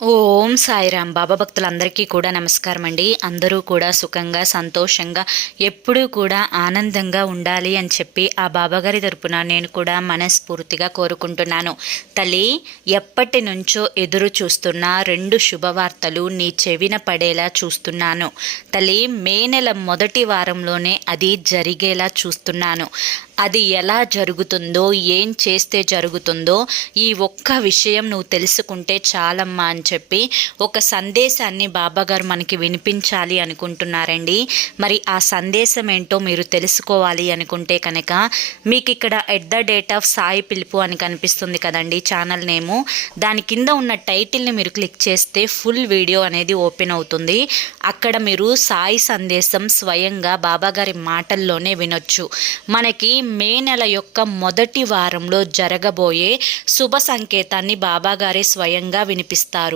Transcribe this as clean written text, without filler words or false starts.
ఓం సాయిరాం బాబా భక్తులందరికీ కూడా నమస్కారం అండి. అందరూ కూడా సుఖంగా సంతోషంగా ఎప్పుడూ కూడా ఆనందంగా ఉండాలి అని చెప్పి ఆ బాబాగారి తరపున నేను కూడా మనస్ఫూర్తిగా కోరుకుంటున్నాను. తల్లి, ఎప్పటి నుంచో ఎదురు చూస్తున్న 2 శుభవార్తలు నీ చెవిన పడేలా చూస్తున్నాను. తల్లి, మే నెల మొదటి వారంలోనే అది జరిగేలా చూస్తున్నాను. అది ఎలా జరుగుతుందో, ఏం చేస్తే జరుగుతుందో ఈ ఒక్క విషయం నువ్వు తెలుసుకుంటే చాలమ్మా అని చెప్పి ఒక సందేశాన్ని బాబాగారు మనకి వినిపించాలి అనుకుంటున్నారండి. మరి ఆ సందేశం ఏంటో మీరు తెలుసుకోవాలి అనుకుంటే కనుక మీకు ఇక్కడ @సాయి పిలుపు అని కనిపిస్తుంది కదండి ఛానల్ నేము. దాని కింద ఉన్న టైటిల్ని మీరు క్లిక్ చేస్తే ఫుల్ వీడియో అనేది ఓపెన్ అవుతుంది. అక్కడ మీరు సాయి సందేశం స్వయంగా బాబాగారి మాటల్లోనే వినొచ్చు. మనకి మే నెల యొక్క మొదటి వారంలో జరగబోయే శుభ సంకేతాన్ని బాబాగారే స్వయంగా వినిపిస్తారు.